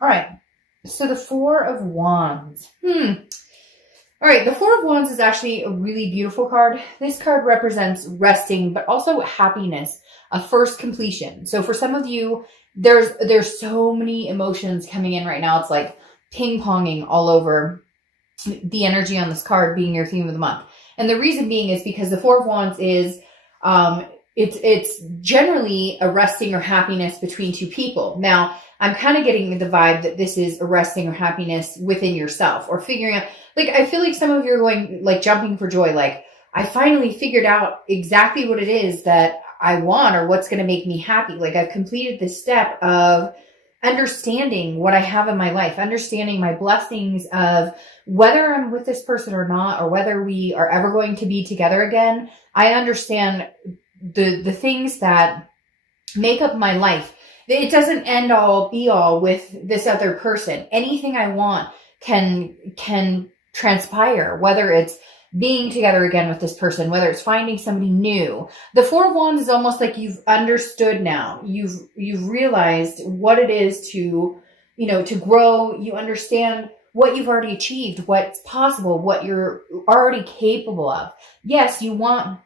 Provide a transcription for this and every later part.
All right. So the Four of Wands. All right, the Four of Wands is actually a really beautiful card. This card represents resting, but also happiness, a first completion. So for some of you, there's so many emotions coming in right now. It's like ping-ponging all over the energy on this card being your theme of the month. And the reason being is because the Four of Wands is, it's generally a resting or happiness between two people. Now, I'm kind of getting the vibe that this is a resting or happiness within yourself or figuring out, like, I feel like some of you are going, like, jumping for joy. Like, I finally figured out exactly what it is that I want or what's going to make me happy. Like, I've completed this step of understanding what I have in my life, understanding my blessings of whether I'm with this person or not, or whether we are ever going to be together again. I understand the things that make up my life. It doesn't end all be all with this other person. Anything I want can transpire, whether it's being together again with this person, whether it's finding somebody new. The Four of Wands is almost like you've understood now. You've realized what it is to, to grow. You understand what you've already achieved, what's possible, what you're already capable of. Yes, you want,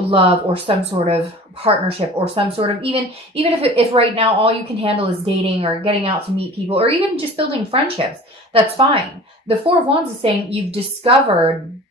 love or some sort of partnership or some sort of, even if right now all you can handle is dating or getting out to meet people or even just building friendships, that's fine. The Four of Wands is saying you've discovered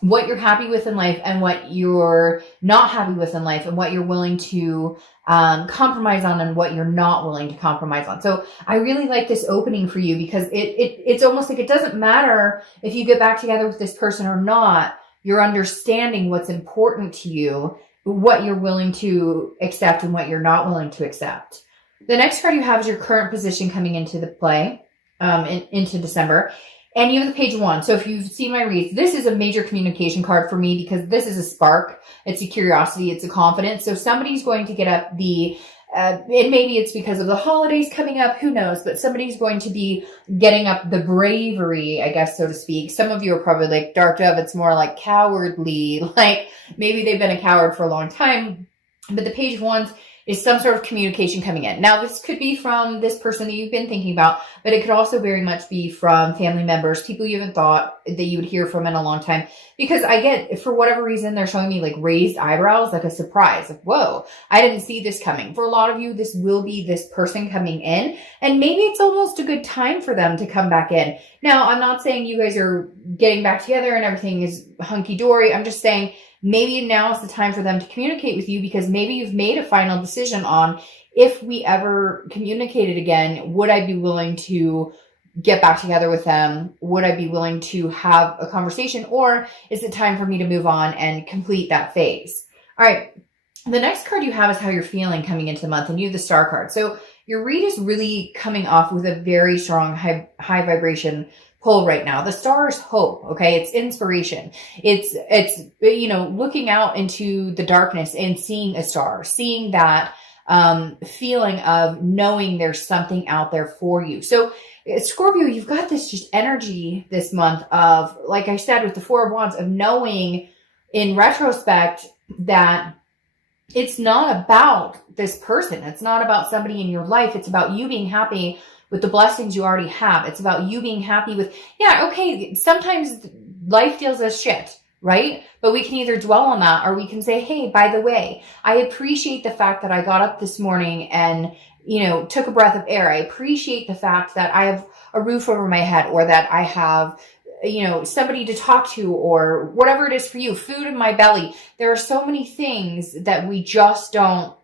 what you're happy with in life and what you're not happy with in life and what you're willing to compromise on and what you're not willing to compromise on. So I really like this opening for you because it's almost like it doesn't matter if you get back together with this person or not. You're understanding what's important to you, what you're willing to accept and what you're not willing to accept. The next card you have is your current position coming into the play, into December. And you have the Page of Wands. So if you've seen my reads, this is a major communication card for me because this is a spark. It's a curiosity. It's a confidence. So somebody's going to get up and maybe it's because of the holidays coming up, who knows, but somebody's going to be getting up the bravery, I guess, so to speak. Some of you are probably like, Dark Dove, it's more like cowardly, like maybe they've been a coward for a long time, but the Page of Wands is some sort of communication coming in. Now, this could be from this person that you've been thinking about, but it could also very much be from family members, people you haven't thought that you would hear from in a long time. Because I get, for whatever reason, they're showing me like raised eyebrows, like a surprise. Like, whoa, I didn't see this coming. For a lot of you, this will be this person coming in, and maybe it's almost a good time for them to come back in. Now, I'm not saying you guys are getting back together and everything is hunky-dory. I'm just saying maybe now is the time for them to communicate with you because maybe you've made a final decision on if we ever communicated again, would I be willing to get back together with them? Would I be willing to have a conversation, or is it time for me to move on and complete that phase? All right. The next card you have is how you're feeling coming into the month, and you have the Star card. So your read is really coming off with a very strong high vibration pull right now. The Star is hope. Okay. It's inspiration. It's, looking out into the darkness and seeing a star, seeing that, feeling of knowing there's something out there for you. So Scorpio, you've got this just energy this month of, like I said, with the Four of Wands, of knowing in retrospect that it's not about this person. It's not about somebody in your life. It's about you being happy with the blessings you already have. It's about you being happy with, sometimes life deals us shit, right? But we can either dwell on that or we can say, hey, by the way, I appreciate the fact that I got up this morning and, took a breath of air. I appreciate the fact that I have a roof over my head, or that I have, somebody to talk to, or whatever it is for you, food in my belly. There are so many things that we just don't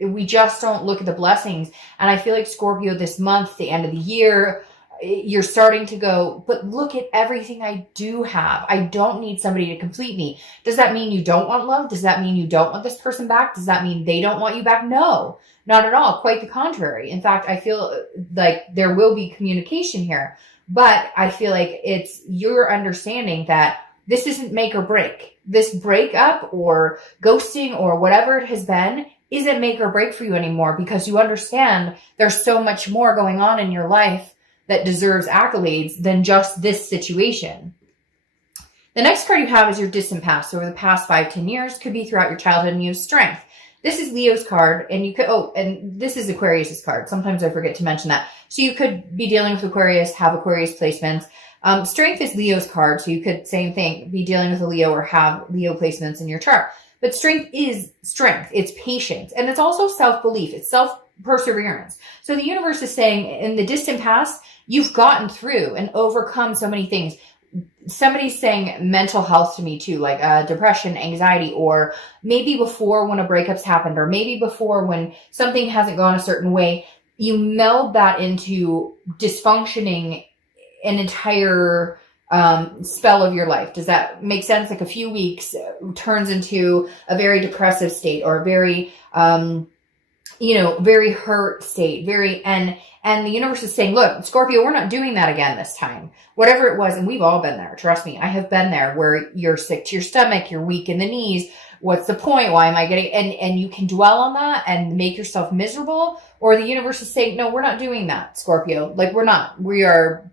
look at the blessings. And I feel like Scorpio, this month, the end of the year, you're starting to go, but look at everything I do have. I don't need somebody to complete me. Does that mean you don't want love? Does that mean you don't want this person back? Does that mean they don't want you back? No, not at all. Quite the contrary. In fact, I feel like there will be communication here, but I feel like it's your understanding that this isn't make or break. This breakup or ghosting or whatever it has been isn't make or break for you anymore, because you understand there's so much more going on in your life that deserves accolades than just this situation. The next card you have is your distant past. So over the past 5-10 years, could be throughout your childhood, and you have Strength. this is Leo's card, and you could, oh, and this is Aquarius's card. Sometimes I forget to mention that. So you could be dealing with Aquarius, have Aquarius placements. Strength is Leo's card, so you could, same thing, be dealing with a Leo or have Leo placements in your chart. But strength is strength. It's patience. And it's also self-belief. It's self-perseverance. So the universe is saying, in the distant past, you've gotten through and overcome so many things. Somebody's saying mental health to me too, like depression, anxiety, or maybe before when a breakup's happened, or maybe before when something hasn't gone a certain way, you meld that into dysfunctioning an entire spell of your life. Does that make sense? Like a few weeks turns into a very depressive state, or a very, very hurt state, and the universe is saying, look, Scorpio, we're not doing that again this time. Whatever it was, and we've all been there. Trust me, I have been there, where you're sick to your stomach, you're weak in the knees. What's the point? Why am I getting, and you can dwell on that and make yourself miserable, or the universe is saying, no, we're not doing that, Scorpio. Like, we're not. We're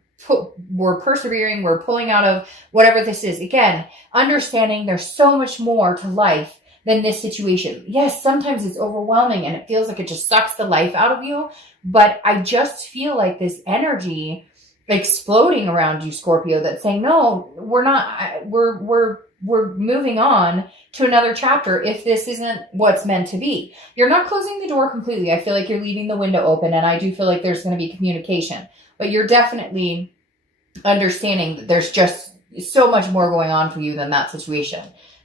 persevering. We're pulling out of whatever this is. Again, understanding there's so much more to life than this situation. Yes, sometimes it's overwhelming and it feels like it just sucks the life out of you. But I just feel like this energy exploding around you, Scorpio, that's saying, no, we're not, we're moving on to another chapter if this isn't what's meant to be. You're not closing the door completely. I feel like you're leaving the window open, and I do feel like there's going to be communication. But you're definitely understanding that there's just so much more going on for you than that situation.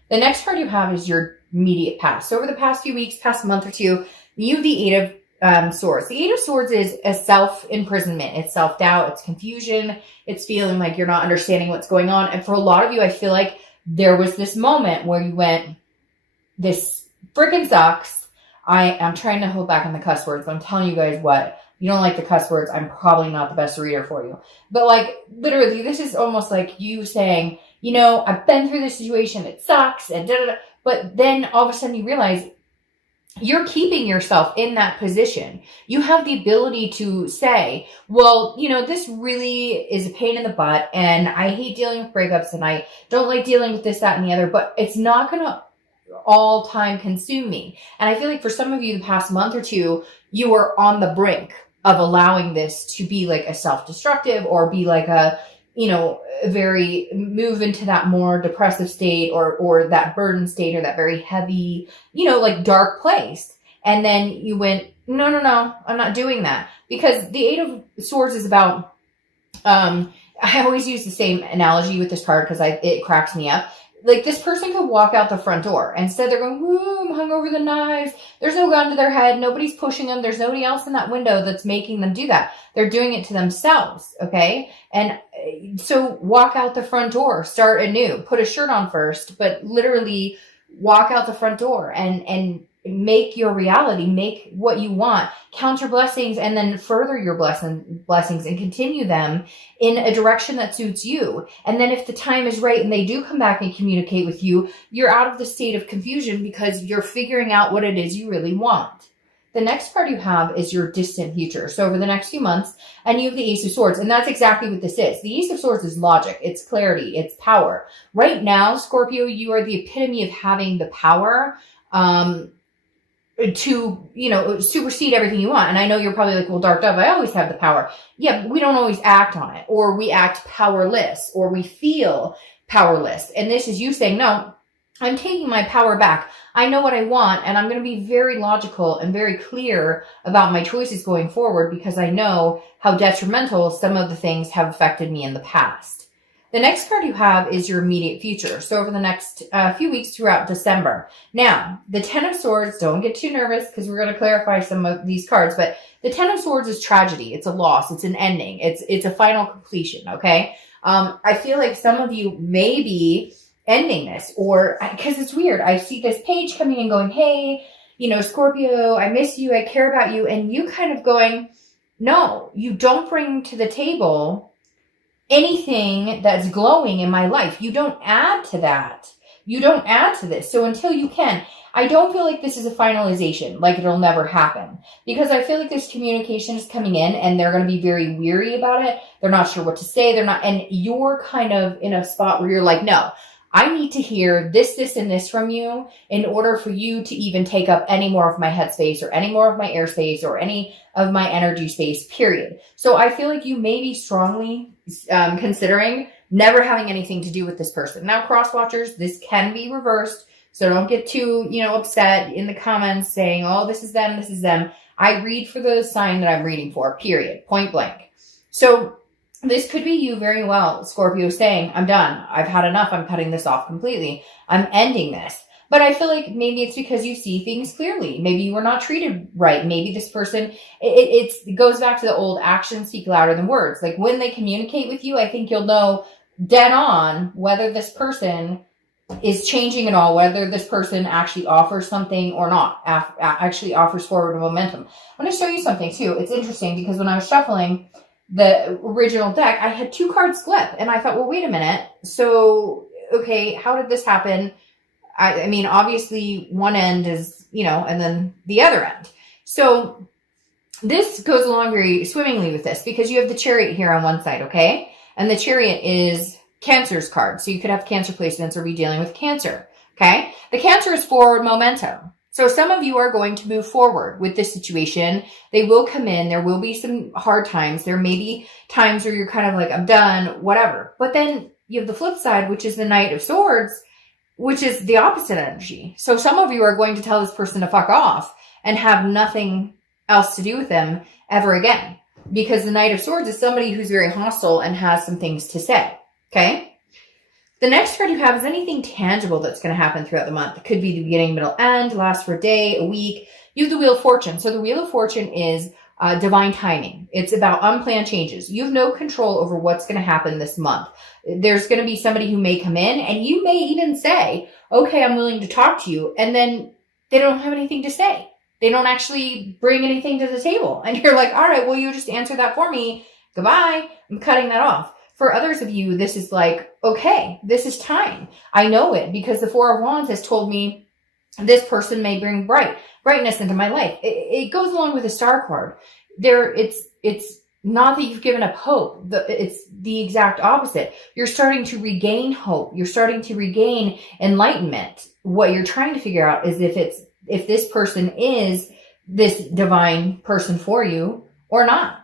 The next card you have is your immediate past. So over the past few weeks, past month or two, you have the Eight of Swords. The Eight of Swords is a self-imprisonment. It's self-doubt. It's confusion. It's feeling like you're not understanding what's going on. And for a lot of you, I feel like there was this moment where you went, this freaking sucks. I'm trying to hold back on the cuss words, but I'm telling you guys what. You don't like the cuss words, I'm probably not the best reader for you. But like, literally, this is almost like you saying, I've been through this situation, it sucks, and da da da. But then all of a sudden you realize you're keeping yourself in that position. You have the ability to say, well, this really is a pain in the butt, and I hate dealing with breakups, and I don't like dealing with this, that, and the other, but it's not going to all time consume me. And I feel like for some of you, the past month or two, you were on the brink of allowing this to be like a self-destructive, or be like a, very move into that more depressive state, or that burden state, or that very heavy, like dark place. And then you went, no, I'm not doing that. Because the Eight of Swords is about, I always use the same analogy with this card because it cracks me up. Like, this person could walk out the front door. Instead, they're going, woo, I'm hung over the knives. There's no gun to their head. Nobody's pushing them. There's nobody else in that window that's making them do that. They're doing it to themselves, okay? And so walk out the front door. Start anew. Put a shirt on first, but literally walk out the front door and make your reality. Make what you want. Count your blessings, and then further your blessings and continue them in a direction that suits you. And then if the time is right and they do come back and communicate with you, you're out of the state of confusion because you're figuring out what it is you really want. The next card you have is your distant future. So over the next few months, and you have the Ace of Swords, and that's exactly what this is. The Ace of Swords is logic, it's clarity, it's power. Right now, Scorpio, you are the epitome of having the power, to, supersede everything you want. And I know you're probably like, well, Dark Dove, I always have the power. Yeah, but we don't always act on it, or we act powerless, or we feel powerless. And this is you saying, no, I'm taking my power back. I know what I want, and I'm going to be very logical and very clear about my choices going forward, because I know how detrimental some of the things have affected me in the past. The next card you have is your immediate future. So over the next few weeks throughout December. Now, the Ten of Swords, don't get too nervous because we're going to clarify some of these cards, but the Ten of Swords is tragedy. It's a loss. It's an ending. It's a final completion, okay? I feel like some of you may be ending this, or because it's weird. I see this page coming and going, hey, Scorpio, I miss you. I care about you. And you kind of going, no, you don't bring to the table anything that's glowing in my life. You don't add to that. You don't add to this. So until you can, I don't feel like this is a finalization, like it'll never happen, because I feel like this communication is coming in and they're going to be very weary about it. They're not sure what to say. And you're kind of in a spot where you're like, no, I need to hear this, and this from you in order for you to even take up any more of my headspace or any more of my airspace or any of my energy space, period. So I feel like you may be strongly considering never having anything to do with this person. Now, cross watchers, this can be reversed. So don't get too, upset in the comments saying, oh, this is them, this is them. I read for the sign that I'm reading for, period, point blank. So this could be you very well, Scorpio, saying, I'm done. I've had enough. I'm cutting this off completely. I'm ending this. But I feel like maybe it's because you see things clearly. Maybe you were not treated right. Maybe this person, it goes back to the old actions speak louder than words. Like when they communicate with you, I think you'll know dead on whether this person is changing at all, whether this person actually offers something or not, actually offers forward momentum. I'm going to show you something too. It's interesting because when I was shuffling the original deck, I had 2 cards flip and I thought, well, wait a minute. So, okay, how did this happen? I mean, obviously one end is, and then the other end. So this goes along very swimmingly with this because you have the Chariot here on one side, okay? And the Chariot is Cancer's card. So you could have Cancer placements or be dealing with Cancer, okay? The Cancer is forward momentum. So some of you are going to move forward with this situation. They will come in. There will be some hard times. There may be times where you're kind of like, I'm done, whatever. But then you have the flip side, which is the Knight of Swords, which is the opposite energy. So some of you are going to tell this person to fuck off and have nothing else to do with them ever again. Because the Knight of Swords is somebody who's very hostile and has some things to say. Okay? The next card you have is anything tangible that's going to happen throughout the month. It could be the beginning, middle, end, last for a day, a week. You have the Wheel of Fortune. So the Wheel of Fortune is divine timing. It's about unplanned changes. You have no control over what's going to happen this month. There's going to be somebody who may come in and you may even say, okay, I'm willing to talk to you. And then they don't have anything to say. They don't actually bring anything to the table. And you're like, all right, well, you just answer that for me. Goodbye. I'm cutting that off. For others of you, this is like, okay, this is time. I know it because the Four of Wands has told me this person may bring brightness into my life. It goes along with the Star card. It's not that you've given up hope. It's the exact opposite. You're starting to regain hope. You're starting to regain enlightenment. What you're trying to figure out is if this person is this divine person for you or not.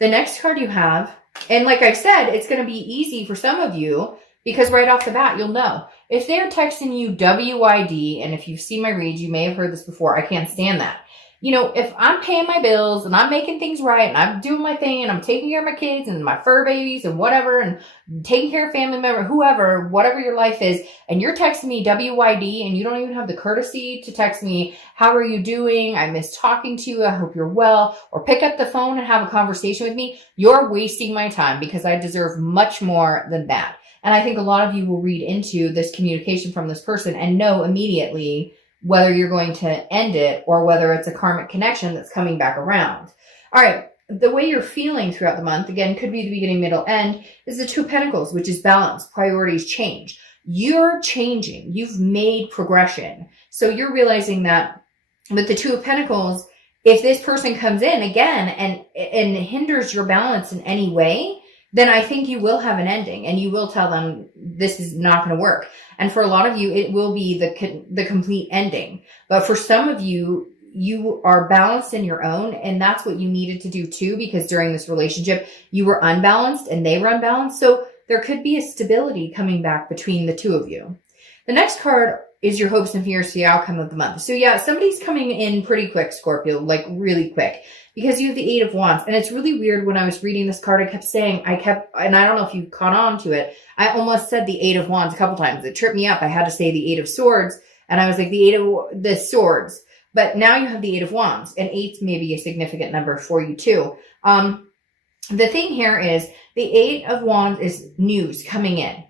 The next card you have, and like I said, it's going to be easy for some of you because right off the bat, you'll know. If they're texting you WID, and if you've seen my reads, you may have heard this before. I can't stand that. If I'm paying my bills and I'm making things right and I'm doing my thing and I'm taking care of my kids and my fur babies and whatever and taking care of family member, whoever, whatever your life is, and you're texting me WID and you don't even have the courtesy to text me, how are you doing? I miss talking to you. I hope you're well. Or pick up the phone and have a conversation with me. You're wasting my time because I deserve much more than that. And I think a lot of you will read into this communication from this person and know immediately whether you're going to end it or whether it's a karmic connection that's coming back around. All right. The way you're feeling throughout the month, again, could be the beginning, middle, end, is the Two of Pentacles, which is balance. Priorities change. You're changing. You've made progression. So you're realizing that with the Two of Pentacles, if this person comes in again and hinders your balance in any way, then I think you will have an ending and you will tell them this is not going to work. And for a lot of you, it will be the complete ending. But for some of you, you are balanced in your own, and that's what you needed to do too, because during this relationship, you were unbalanced and they were unbalanced. So there could be a stability coming back between the two of you. The next card is your hopes and fears for the outcome of the month. So yeah, somebody's coming in pretty quick, Scorpio, like really quick, because you have the Eight of Wands. And it's really weird when I was reading this card, I kept saying, and I don't know if you caught on to it, I almost said the Eight of Wands a couple times. It tripped me up. I had to say the Eight of Swords, and I was like, the Swords. But now you have the Eight of Wands, and 8 may be a significant number for you too. The thing here is the Eight of Wands is news coming in.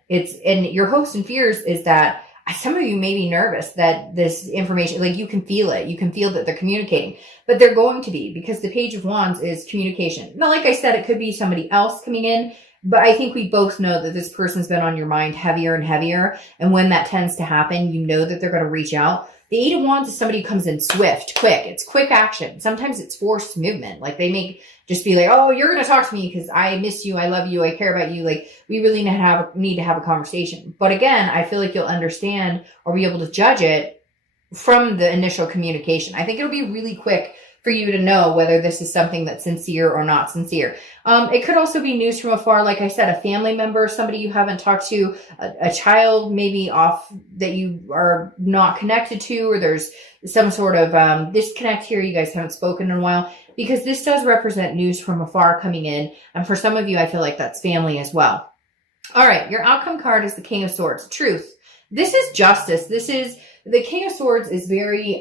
And your hopes and fears is that some of you may be nervous that this information, like you can feel it. You can feel that they're communicating, but they're going to be, because the Page of Wands is communication. Now, like I said, it could be somebody else coming in, but I think we both know that this person's been on your mind heavier and heavier. And when that tends to happen, you know that they're going to reach out. The Eight of Wands is somebody who comes in swift, quick. It's quick action. Sometimes it's forced movement. Like they make just be like, oh, you're going to talk to me because I miss you. I love you. I care about you. Like we really need to have a conversation. But again, I feel like you'll understand or be able to judge it from the initial communication. I think it'll be really quick for you to know whether this is something that's sincere or not sincere. It could also be news from afar. Like I said, a family member, somebody you haven't talked to, a child maybe off that you are not connected to, or there's some sort of disconnect here. You guys haven't spoken in a while, because this does represent news from afar coming in. And for some of you, I feel like that's family as well. All right. Your outcome card is the King of Swords. Truth. This is justice. This is the King of Swords is very,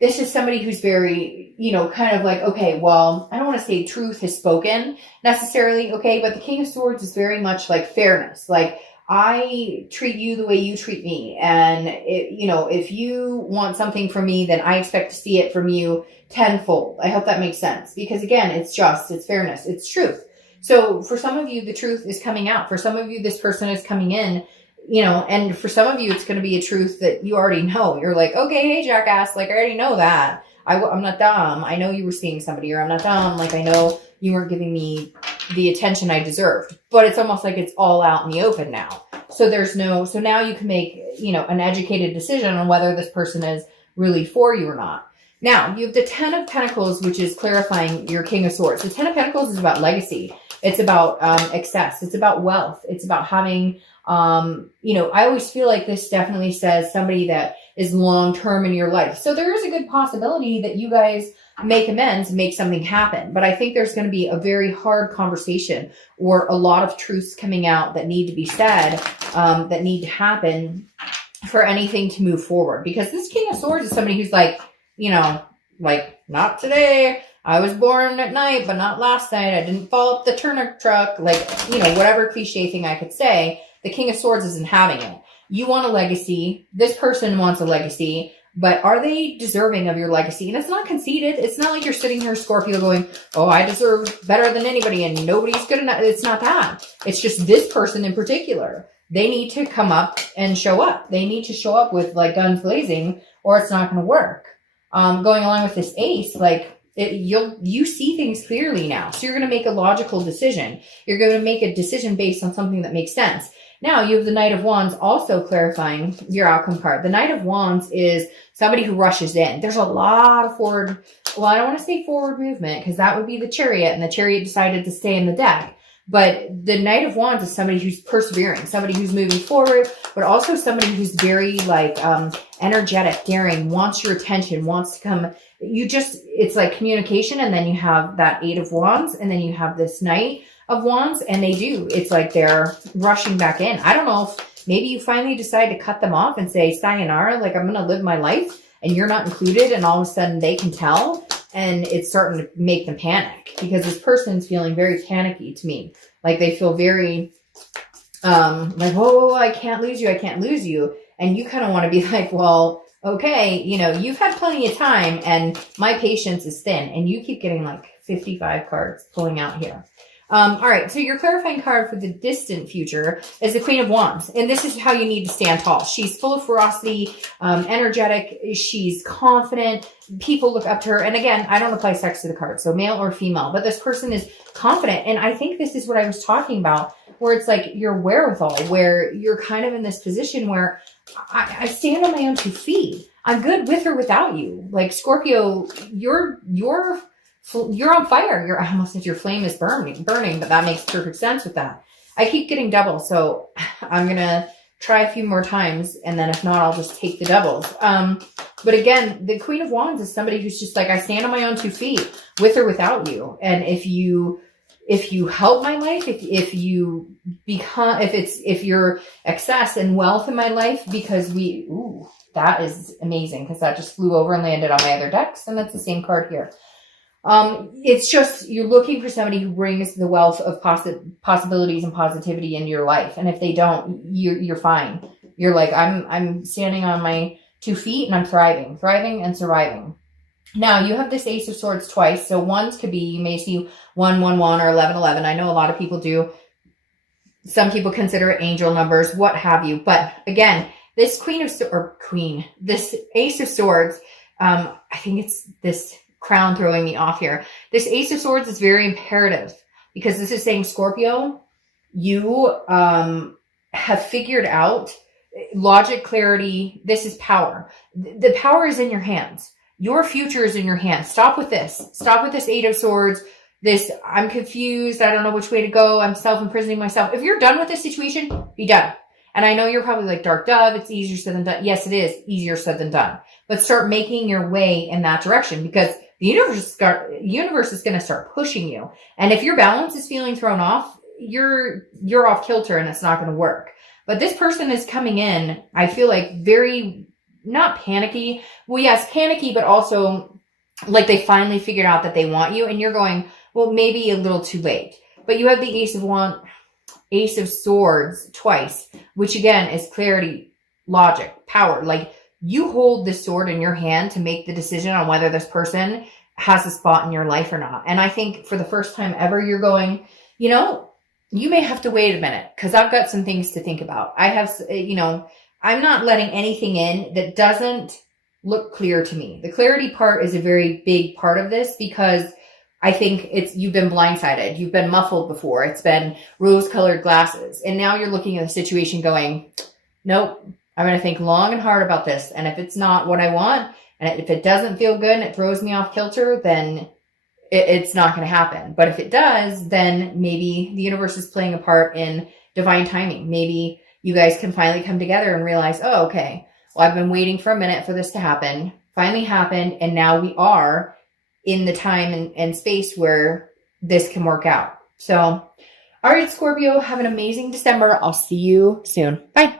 this is somebody who's very, you know, kind of like, okay, well, I don't want to say truth has spoken necessarily, okay, but the King of Swords is very much like fairness. Like, I treat you the way you treat me. And, you know, if you want something from me, then I expect to see it from you tenfold. I hope that makes sense. Because again, it's just, it's fairness, it's truth. So for some of you, the truth is coming out. For some of you, this person is coming in, you know, and for some of you, it's going to be a truth that you already know. You're like, okay, hey, jackass, like, I already know that. I'm not dumb. I know you were seeing somebody, or I'm not dumb. Like, I know you weren't giving me the attention I deserved. But it's almost like it's all out in the open now. So so now you can make, you know, an educated decision on whether this person is really for you or not. Now, you have the Ten of Pentacles, which is clarifying your King of Swords. The Ten of Pentacles is about legacy. It's about excess. It's about wealth. It's about having, you know, I always feel like this definitely says somebody that is long-term in your life. So there is a good possibility that you guys make amends, make something happen. But I think there's going to be a very hard conversation, or a lot of truths coming out that need to be said, that need to happen for anything to move forward. Because this King of Swords is somebody who's like, you know, like, not today. I was born at night, but not last night. I didn't fall up the turnip truck. Like, you know, whatever cliche thing I could say, the King of Swords isn't having it. You want a legacy. This person wants a legacy, but are they deserving of your legacy? And it's not conceited. It's not like you're sitting here, Scorpio, going, oh, I deserve better than anybody and nobody's good enough. It's not that. It's just this person in particular. They need to come up and show up. They need to show up with like guns blazing, or it's not going to work. Going along with this ace, like, you see things clearly now. So you're going to make a logical decision. You're going to make a decision based on something that makes sense. Now you have the Knight of Wands also clarifying your outcome card. The Knight of Wands is somebody who rushes in. There's a lot of forward, well, I don't want to say forward movement, because that would be the Chariot, and the Chariot decided to stay in the deck. But the Knight of Wands is somebody who's persevering, somebody who's moving forward, but also somebody who's very like energetic, daring, wants your attention, wants to come. It's like communication, and then you have that Eight of Wands, and then you have this Knight of Wands, and it's like they're rushing back in. I don't know if maybe you finally decide to cut them off and say, sayonara, like, I'm going to live my life, and you're not included, and all of a sudden they can tell, and it's starting to make them panic, because this person's feeling very panicky to me. Like, they feel very, like, oh, I can't lose you, I can't lose you. And you kind of want to be like, well, okay, you know, you've had plenty of time, and my patience is thin, and you keep getting like 55 cards pulling out here. All right, so your clarifying card for the distant future is the Queen of Wands. And this is how you need to stand tall. She's full of ferocity, energetic. She's confident. People look up to her. And again, I don't apply sex to the card, so male or female. But this person is confident. And I think this is what I was talking about, where it's like your wherewithal, where you're kind of in this position where I stand on my own 2 feet. I'm good with or without you. Like, Scorpio, you're on fire. I almost said your flame is burning, but that makes perfect sense with that. I keep getting double, so I'm going to try a few more times, and then if not, I'll just take the doubles. But again, the Queen of Wands is somebody who's just like, I stand on my own 2 feet, with or without you. And if you help my life, if you're excess and wealth in my life, because that is amazing, because that just flew over and landed on my other decks, and that's the same card here. It's just, you're looking for somebody who brings the wealth of possibilities and positivity into your life. And if they don't, you're fine. You're like, I'm standing on my 2 feet and I'm thriving and surviving. Now you have this Ace of Swords twice. So ones could be, you may see 111 or 1111. I know a lot of people do. Some people consider it angel numbers, what have you. But again, This this Ace of Swords, I think it's this crown throwing me off here. This Ace of Swords is very imperative because this is saying, Scorpio, you have figured out logic, clarity. This is power. The power is in your hands. Your future is in your hands. Stop with this. Stop with this Eight of Swords. This, I'm confused. I don't know which way to go. I'm self-imprisoning myself. If you're done with this situation, be done. And I know you're probably like, Dark Dove, it's easier said than done. Yes, it is easier said than done. But start making your way in that direction because the universe is going to start pushing you. And if your balance is feeling thrown off, you're off kilter and it's not going to work. But this person is coming in, I feel like, very, not panicky. Well, yes, panicky, but also like they finally figured out that they want you. And you're going, well, maybe a little too late. But you have the Ace of Swords twice, which again is clarity, logic, power. Like you hold this sword in your hand to make the decision on whether this person has a spot in your life or not. And I think for the first time ever, you're going, you know, you may have to wait a minute because I've got some things to think about. I have, you know, I'm not letting anything in that doesn't look clear to me. The clarity part is a very big part of this because I think you've been blindsided. You've been muffled before. It's been rose-colored glasses. And now you're looking at the situation going, nope, I'm going to think long and hard about this. And if it's not what I want, and if it doesn't feel good and it throws me off kilter, then it's not going to happen. But if it does, then maybe the universe is playing a part in divine timing. Maybe you guys can finally come together and realize, oh, okay, well, I've been waiting for a minute for this to happen. Finally happened. And now we are in the time and space where this can work out. So, all right, Scorpio, have an amazing December. I'll see you soon. Bye.